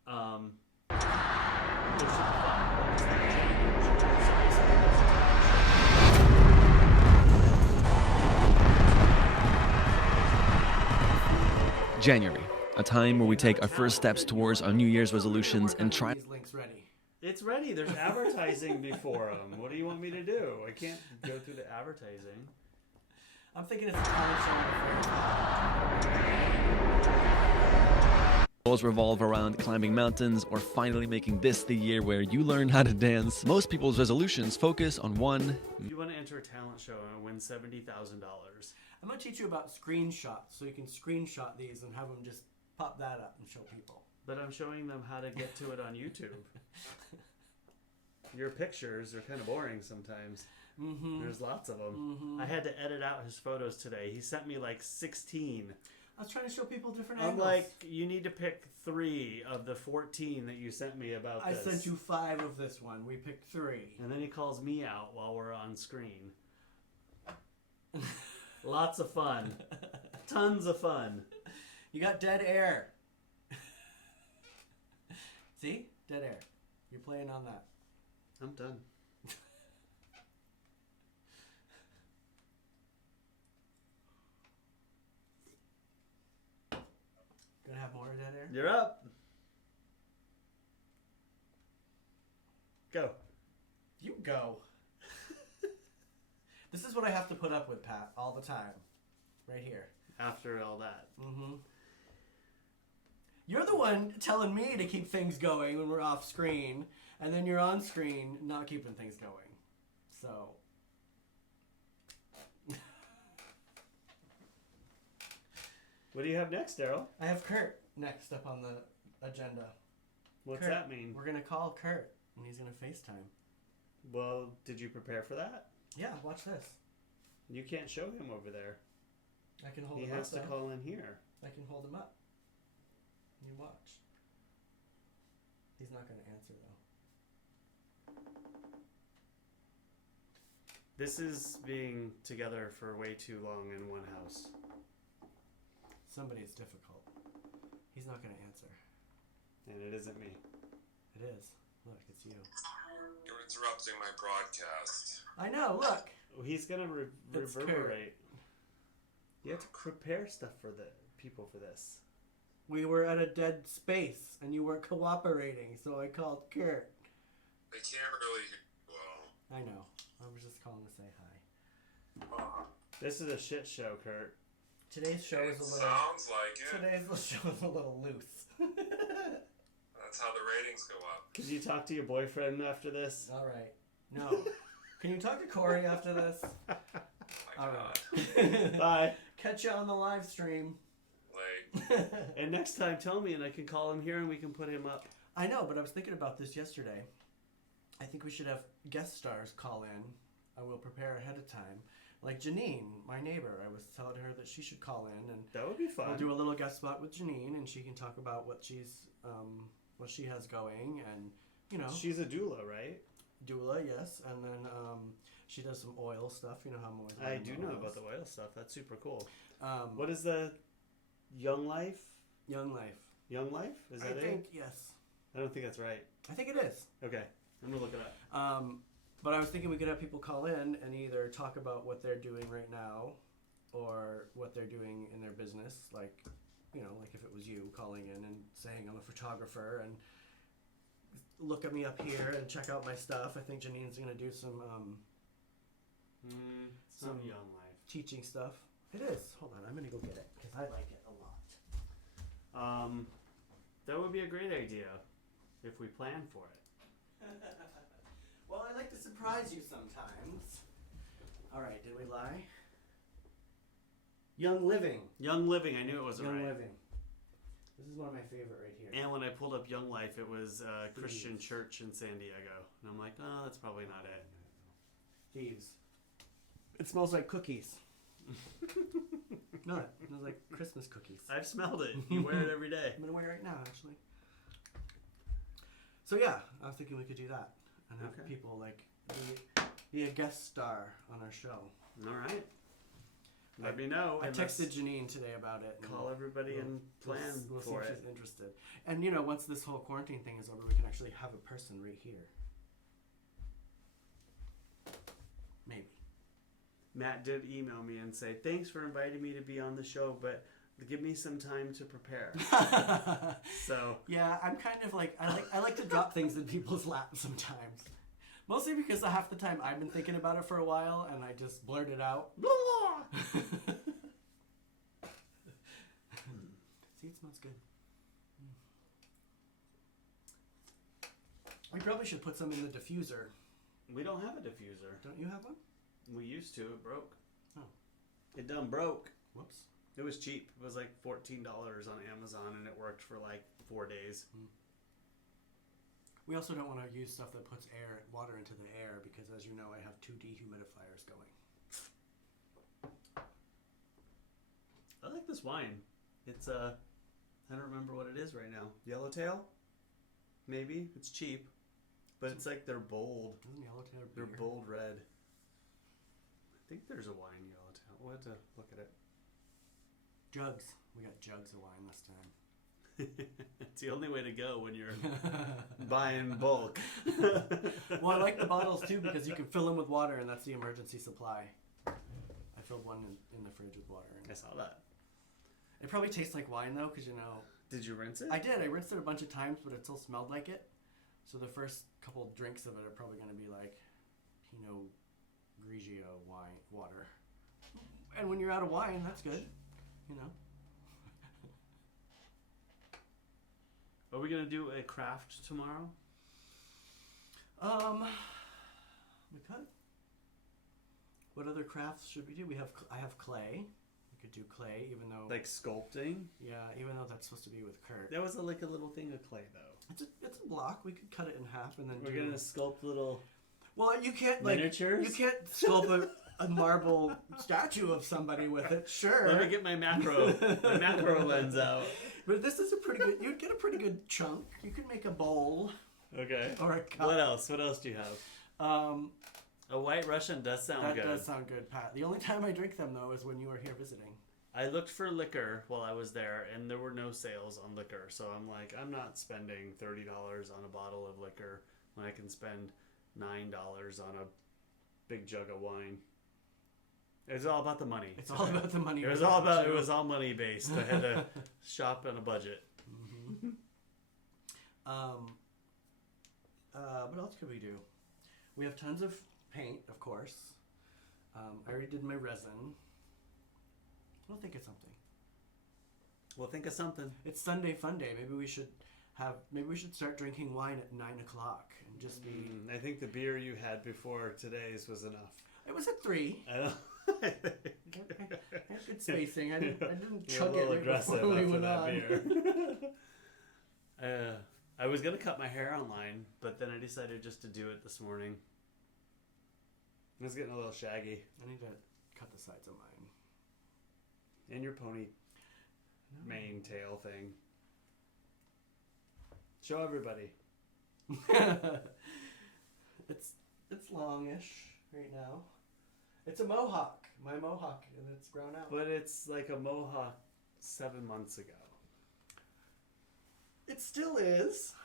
it was super fun. January, a time where we take our first steps towards our New Year's resolutions and try. These links ready. It's ready. There's advertising before them. What do you want me to do? I can't go through the advertising. I'm thinking it's a talent show. Goals revolve around climbing mountains or finally making this the year where you learn how to dance. Most people's resolutions focus on one. If you want to enter a talent show and win $70,000. I'm going to teach you about screenshots, so you can screenshot these and have them just pop that up and show people. But I'm showing them how to get to it on YouTube. Your pictures are kind of boring sometimes. Mm-hmm. There's lots of them. Mm-hmm. I had to edit out his photos today. He sent me 16. I was trying to show people different I'm angles. like, you need to pick 3 of the 14 that you sent me about I this. sent you 5 of this one. We picked 3. And then he calls me out while we're on screen. Lots of fun. Tons of fun. You got dead air. See? Dead air. You're playing on that. I'm done. Gonna have more dead air? You're up. Go. You go. This is what I have to put up with, Pat, all the time. Right here. After all that. Mm-hmm. You're the one telling me to keep things going when we're off screen, and then you're on screen not keeping things going. So. What do you have next, Daryl? I have Kurt next up on the agenda. What's Kurt, that mean? We're going to call Kurt, and he's going to FaceTime. Well, did you prepare for that? Yeah, watch this. You can't show him over there. I can hold He him up. has to call in here. I can hold him up. You watch. He's not going to answer, though. This is being together for way too long in one house. Somebody's difficult. He's not going to answer. And it isn't me. It is. Look, it's you. You're interrupting my broadcast. I know, look. He's going to It's reverberate. You have to prepare stuff for the people for this. We were at a dead space, and you weren't cooperating, so I called Kurt. They can't really hear you well. I know. I was just calling to say hi. This is a shit show, Kurt. Today's show It is a little... sounds like it. Today's show is a little loose. That's how the ratings go up. Could you talk to your boyfriend after this? All right. No. Can you talk to Corey after this? My All God. right. Bye. Catch you on the live stream. Late. And next time, tell me, and I can call him here, and we can put him up. I know, but I was thinking about this yesterday. I think we should have guest stars call in. I will prepare ahead of time. Like Janine, my neighbor. I was telling her that she should call in, and That would be fun. we'll do a little guest spot with Janine, and she can talk about what she has going, and She's a doula, right? doula, yes, and then she does some oil stuff. You know how I'm always. I learning do know about the oil stuff. That's super cool. What is the Young Life? Young Life. Young Life? Is that I it? think yes. I don't think that's right. I think it is. Okay. I'm gonna look it up. But I was thinking we could have people call in and either talk about what they're doing right now or what they're doing in their business. Like, you know, like if it was you calling in and saying I'm a photographer and look at me up here and check out my stuff. I think Janine's going to do some Some Young Life. teaching stuff. It is. Hold on. I'm going to go get it because I like it a lot. That would be a great idea if we plan for it. Well, I like to surprise you sometimes. All right, did we lie? Young Living. Young Living, I knew it wasn't Young right. Living. This is one of my favorite right here. And when I pulled up Young Life, it was a Christian church in San Diego. And I'm like, oh, that's probably not it. Thieves. It smells like cookies. No, it smells like Christmas cookies. I've smelled it. You wear it every day. I'm going to wear it right now, actually. So yeah, I was thinking we could do that. And have Okay. people like be a guest star on our show. All right. Let me know. I and texted Janine today about it. And call everybody and plan we'll see for if it. she's interested. And you know, once this whole quarantine thing is over, we can actually have a person right here. Maybe. Matt did email me and say, thanks for inviting me to be on the show, but give me some time to prepare. So Yeah, I'm kind of like I like to drop things in people's laps sometimes. Mostly because half the time I've been thinking about it for a while and I just blurt it out. See, it smells good. We probably should put some in the diffuser. we don't have a diffuser. Don't you have one? We used to. It broke. Oh. It done broke. Whoops. It was cheap. It was like $14 on Amazon, and it worked for like 4 days. We also don't want to use stuff that puts water into the air because, as you know, I have 2 dehumidifiers going. I like this wine. It's I don't remember what it is right now. Yellowtail? Maybe. It's cheap. But it's like they're bold. Isn't Yellowtail They're beer? bold red. I think there's a wine Yellowtail. We'll have to look at it. Jugs. We got jugs of wine this time. It's the only way to go when you're buying bulk. Well, I like the bottles too because you can fill them with water, and that's the emergency supply. I filled one in the fridge with water. I saw that. It probably tastes like wine though, because you know. Did you rinse it? I did. I rinsed it a bunch of times, but it still smelled like it. So the first couple drinks of it are probably going to be like Pinot Grigio wine water. And when you're out of wine, that's good. You know. Are we gonna do a craft tomorrow? We could. What other crafts should we do? I have clay. We could do clay, even though Like sculpting? even though that's supposed to be with Kurt. That was like a little thing of clay, though. It's a block. We could cut it in half and then We're gonna sculpt little. Well, you can't like Miniatures? you can't sculpt a marble statue of somebody with it. Sure. Let me get my macro lens out. But this is a pretty good. You'd get a pretty good chunk. You could make a bowl Okay. or a cup. What else? What else do you have? A White Russian does sound That good. does sound good, Pat. The only time I drink them though is when you were here visiting. I looked for liquor while I was there, and there were no sales on liquor. So I'm like, I'm not spending $30 on a bottle of liquor when I can spend $9 on a big jug of wine. It's all about the money. It's all about the money. It was all about. It was all money based. I had to shop on a budget. What else could we do? We have tons of paint, of course. I already did my resin. We'll think of something. We'll think of something. It's Sunday Fun Day. Maybe we should start drinking wine at 9 o'clock and just be. I think the beer you had before today's was enough. It was at 3. I don't. I had good spacing. I didn't You're chug a little it right aggressive before we after went that on. beer. I was gonna cut my hair online, but then I decided just to do it this morning. It was getting a little shaggy. I need to cut the sides of mine. And your pony mane tail thing. Show everybody. It's longish right now. It's a mohawk. My mohawk, and it's grown out. But it's like a mohawk 7 months ago. It still is.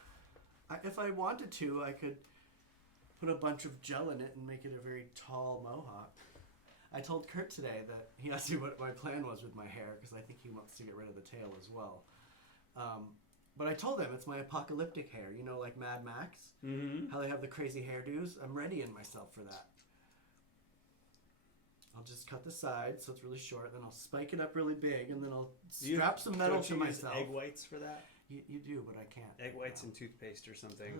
If I wanted to, I could put a bunch of gel in it and make it a very tall mohawk. I told Kurt today that he asked me what my plan was with my hair because I think he wants to get rid of the tail as well. But I told him it's my apocalyptic hair, you know, like Mad Max. Mm-hmm. How they have the crazy hairdos. I'm readying myself for that. I'll just cut the sides so it's really short, then I'll spike it up really big, and then I'll strap some metal to myself. Egg whites for that? You do, but I can't. Egg whites and toothpaste or something.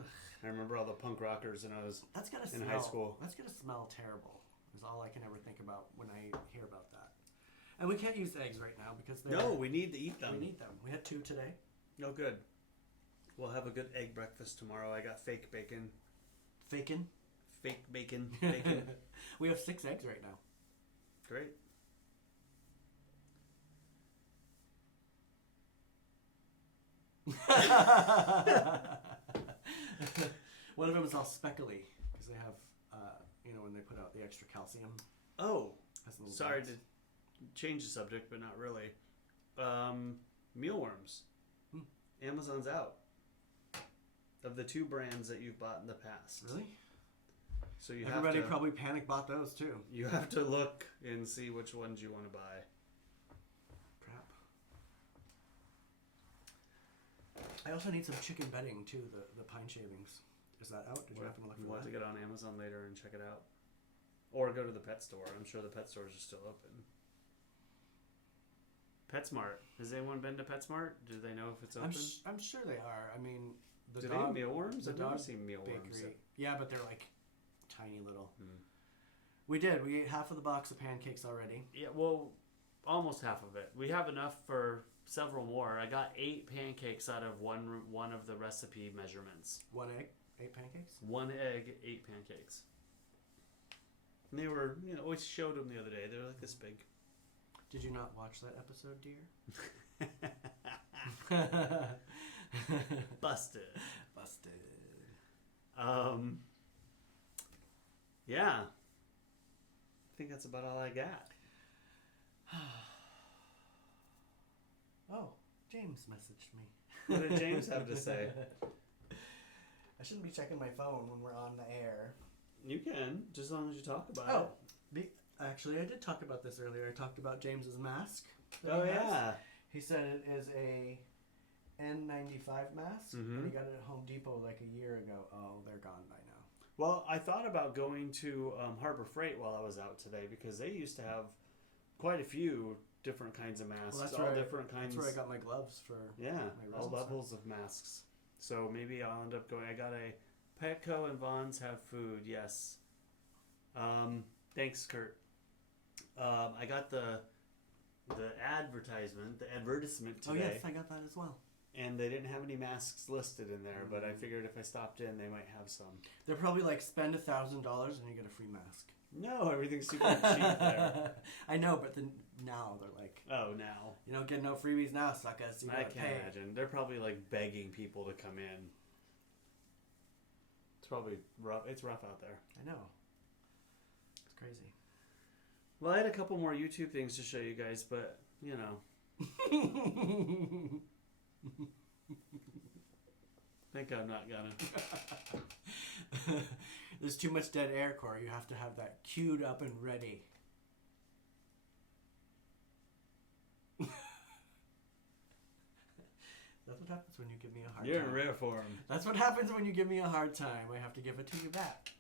I remember all the punk rockers and I was That's gotta in smell. high school. That's gonna smell terrible. Is all I can ever think about when I hear about that. And we can't use eggs right now because No, we need to eat them. we need them. We had 2 today. Oh, good. We'll have a good egg breakfast tomorrow. I got fake bacon. Fakin'. Fake bacon. Bacon. We have 6 eggs right now. Great. One of them is all speckly because they have, when they put out the extra calcium. Oh, Has little sorry dots. to change the subject, but not really. Mealworms. Amazon's out of the 2 brands that you've bought in the past. Really? So you Everybody have to, probably panic bought those too. you have to look and see which ones you want to buy. Crap. I also need some chicken bedding too. The pine shavings. Is that out? Did you happen to look for We'll have that? to get on Amazon later and check it out, or go to the pet store. I'm sure the pet stores are still open. PetSmart. Has anyone been to PetSmart? Do they know if it's open? I'm sure they are. I mean, the Do they have dog mealworms? the I've never dog seen mealworms. bakery. Yeah, but they're like tiny little. Hmm. We did. We ate half of the box of pancakes already. Yeah, well, almost half of it. We have enough for several more. I got 8 pancakes out of one of the recipe measurements. 1 egg, 8 pancakes. 1 egg, 8 pancakes. And they were, we showed them the other day. They were like this big. Did you not watch that episode, dear? Busted. Busted. Yeah. I think that's about all I got. Oh, James messaged me. What did James have to say? I shouldn't be checking my phone when we're on the air. You can, just as long as you talk about Oh, it. actually, I did talk about this earlier. I talked about James's mask. that Oh, he has. yeah. He said it is a N95 mask, and he got it at Home Depot like a year ago. Oh, they're gone by now. Well, I thought about going to Harbor Freight while I was out today because they used to have quite a few different kinds of masks. Well, Different kinds. That's where I got my gloves for. Yeah, my all resin levels of masks. So maybe I'll end up going. I got a Petco and Vons have food. Yes. Thanks, Kurt. I got the advertisement Oh today. yes, I got that as well. And they didn't have any masks listed in there, but I figured if I stopped in, they might have some. They're probably like spend $1,000 and you get a free mask. No, everything's super cheap there. I know, but then now they're like, Oh, now. you don't get no freebies now, suckers. You I gotta can't pay. imagine. They're probably like begging people to come in. It's probably rough. It's rough out there. I know. It's crazy. Well, I had a couple more YouTube things to show you guys, but think I'm not gonna. There's too much dead air, Corey. You have to have that queued up and ready. That's what happens when you give me a hard You're time. in rare form. That's what happens when you give me a hard time. I have to give it to you back.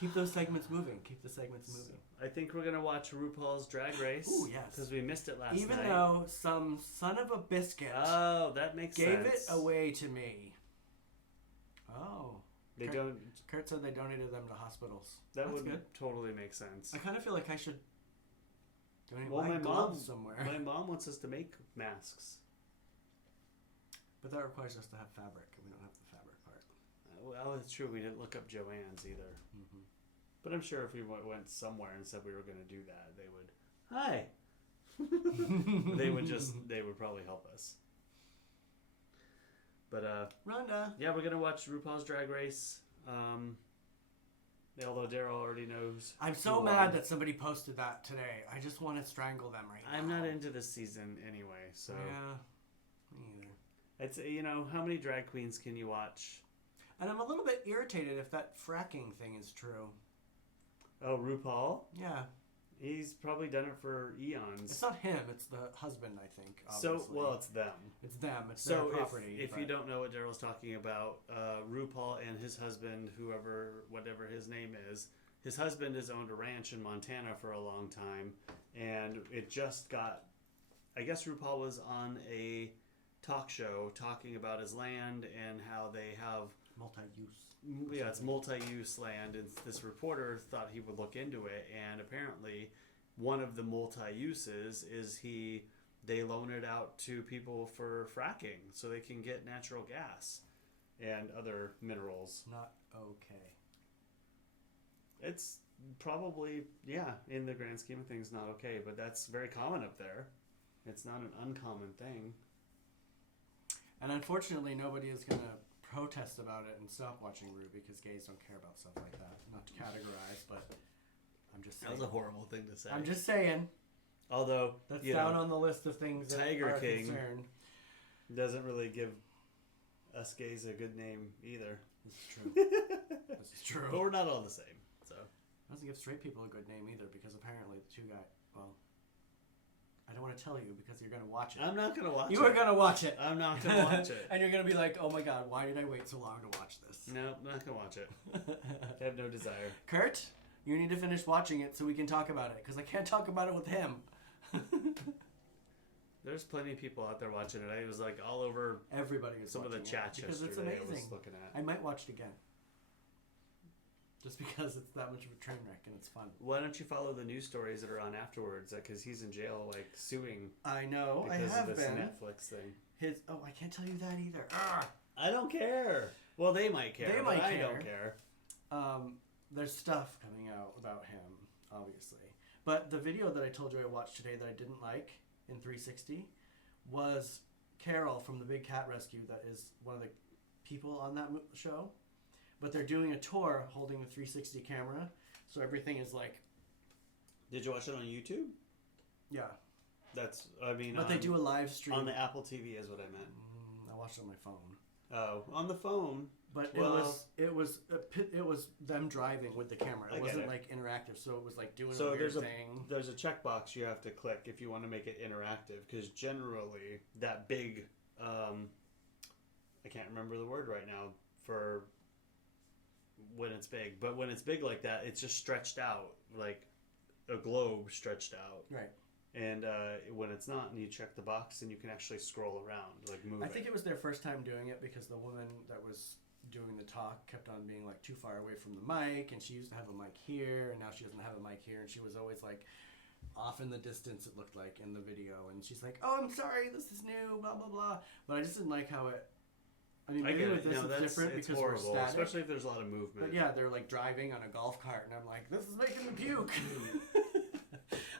Keep those segments moving. Keep the segments moving. I think we're gonna watch RuPaul's Drag Race. Ooh, yes. Because we missed it last Even night. though some son of a biscuit Oh, that makes gave sense. it away to me. Oh. They Kurt- don't. Kurt said they donated them to hospitals. That That's would good. totally make sense. I kind of feel like I should donate Well, my my gloves mom somewhere. My mom wants us to make masks. But that requires us to have fabric, and we don't have the fabric part. Well, it's true. We didn't look up Joann's either. Mm-hmm. But I'm sure if we went somewhere and said we were going to do that, they would. Hi. They would probably help us. But Rhonda. yeah, we're gonna watch RuPaul's Drag Race. Although Daryl already knows. I'm so who mad won. that somebody posted that today. I just want to strangle them right now. I'm not into this season anyway, so Yeah, me either. it's how many drag queens can you watch? And I'm a little bit irritated if that fracking thing is true. Oh, RuPaul? Yeah. He's probably done it for eons. It's not him, it's the husband, I think. So, Obviously. well, it's them. It's them. It's So their property. if you don't know what Daryl's talking about, RuPaul and his husband, whatever his name is, his husband has owned a ranch in Montana for a long time, and it just got, I guess RuPaul was on a talk show talking about his land and how they have multi-use. Yeah, it's multi-use land, and this reporter thought he would look into it, and apparently one of the multi-uses is they loan it out to people for fracking so they can get natural gas and other minerals. Not okay. It's probably, yeah, in the grand scheme of things, not okay, but that's very common up there. It's not an uncommon thing. And unfortunately, nobody is going to protest about it and stop watching Ru because gays don't care about stuff like that. Not to categorize, but I'm just saying. That was a horrible thing to say. I'm just saying. Although, that's down on the list of things that Tiger are King concerned. Doesn't really give us gays a good name either. This is true. This is true. But we're not all the same, so. Doesn't give straight people a good name either because apparently the two guys. Well, I don't want to tell you because you're going to watch it. I'm not going to watch it. You are going to watch it. I'm not going to watch it. And you're going to be like, oh my god, why did I wait so long to watch this? No, I'm not going to watch it. I have no desire. Kurt, you need to finish watching it so we can talk about it because I can't talk about it with him. There's plenty of people out there watching it. I was like all over everybody is some of the chats because yesterday. it's amazing. I was looking at. I might watch it again. Just because it's that much of a train wreck and it's fun. Why don't you follow the news stories that are on afterwards? Because he's in jail, like suing. I know. Because I have of this been. Netflix thing. I can't tell you that either. Arrgh. I don't care. Well, they might care. They might but I care. don't care. There's stuff coming out about him, obviously. But the video that I told you I watched today that I didn't like in 360 was Carol from the Big Cat Rescue. That is one of the people on that show. But they're doing a tour holding the 360 camera. So everything is like... Did you watch it on YouTube? Yeah. That's, I mean... But they do a live stream. On the Apple TV is what I meant. I watched it on my phone. Oh, on the phone. But well, it was them driving with the camera. It wasn't like interactive, so it was like doing a weird thing. There's a checkbox you have to click if you want to make it interactive, because generally that big, I can't remember the word right now for when it's big, but when it's big like that, it's just stretched out, like a globe stretched out. Right. And when it's not, and you check the box, and you can actually scroll around, like move. I think it was their first time doing it because the woman that was doing the talk kept on being like too far away from the mic, and she used to have a mic here, and now she doesn't have a mic here, and she was always like off in the distance, it looked like in the video, and she's like, "Oh, I'm sorry, this is new, blah blah blah." But I just didn't like how it. I mean, maybe with this it's different because horrible, we're static, especially if there's a lot of movement. But yeah, they're like driving on a golf cart, and I'm like, "This is making me puke."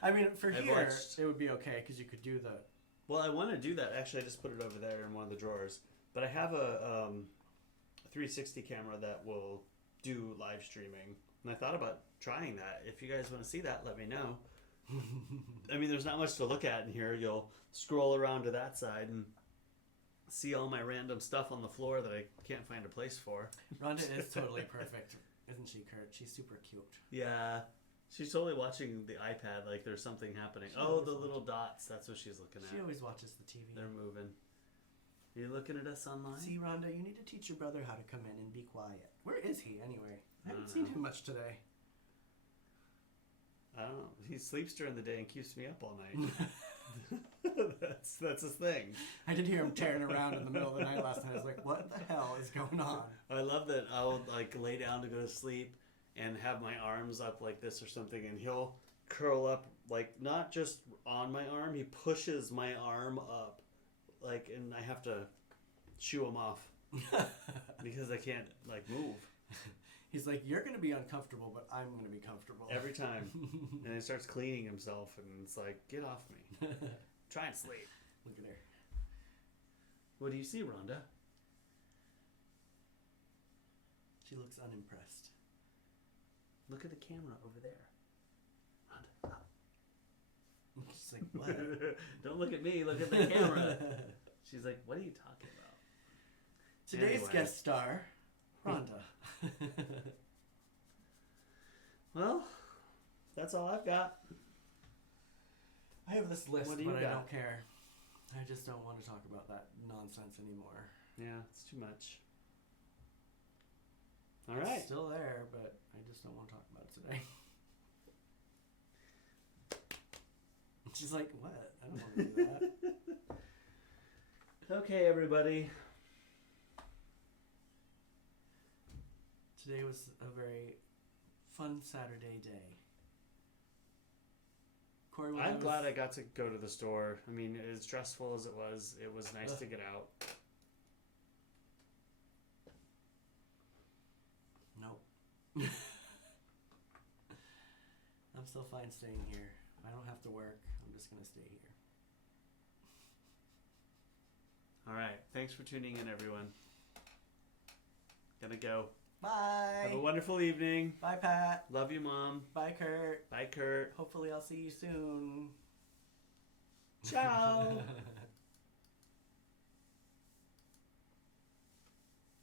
I mean, for here, it would be okay because you could do the... Well, I want to do that. Actually, I just put it over there in one of the drawers. But I have a 360 camera that will do live streaming. And I thought about trying that. If you guys want to see that, let me know. I mean, there's not much to look at in here. You'll scroll around to that side and see all my random stuff on the floor that I can't find a place for. Rhonda is totally perfect, isn't she, Kurt? She's super cute. Yeah. She's totally watching the iPad like there's something happening. Oh, the little dots. That's what she's looking at. She always watches the TV. They're moving. Are you looking at us online? See, Rhonda, you need to teach your brother how to come in and be quiet. Where is he, anyway? I haven't seen him much today. I don't know. He sleeps during the day and keeps me up all night. That's his thing. I did hear him tearing around in the middle of the night last night. I was like, what the hell is going on? I love that I'll like lay down to go to sleep and have my arms up like this or something, and he'll curl up, like not just on my arm, he pushes my arm up, like, and I have to shoo him off because I can't like move. He's like, you're going to be uncomfortable, but I'm going to be comfortable. Every time. And he starts cleaning himself, and it's like, get off me. Try and sleep. Look at her. What do you see, Rhonda? She looks unimpressed. Look at the camera over there. Rhonda, up. She's like, what? Don't look at me, look at the camera. She's like, what are you talking about? Today's Anyway. guest star Rhonda. Well, that's all I've got. I have this list, What but do you I got? don't care. I just don't want to talk about that nonsense anymore. Yeah, it's too much. All It's right. still there, but I just don't want to talk about it today. She's like, what? I don't want to do that. Okay, everybody. Today was a very fun Saturday day. Corey, when I'm glad I got to go to the store. I mean, as stressful as it was nice to get out. Nope. I'm still fine staying here. I don't have to work. I'm just going to stay here. All right. Thanks for tuning in, everyone. Gonna go. Bye. Have a wonderful evening. Bye, Pat. Love you, Mom. Bye, Kurt. Bye, Kurt. Hopefully I'll see you soon. Ciao.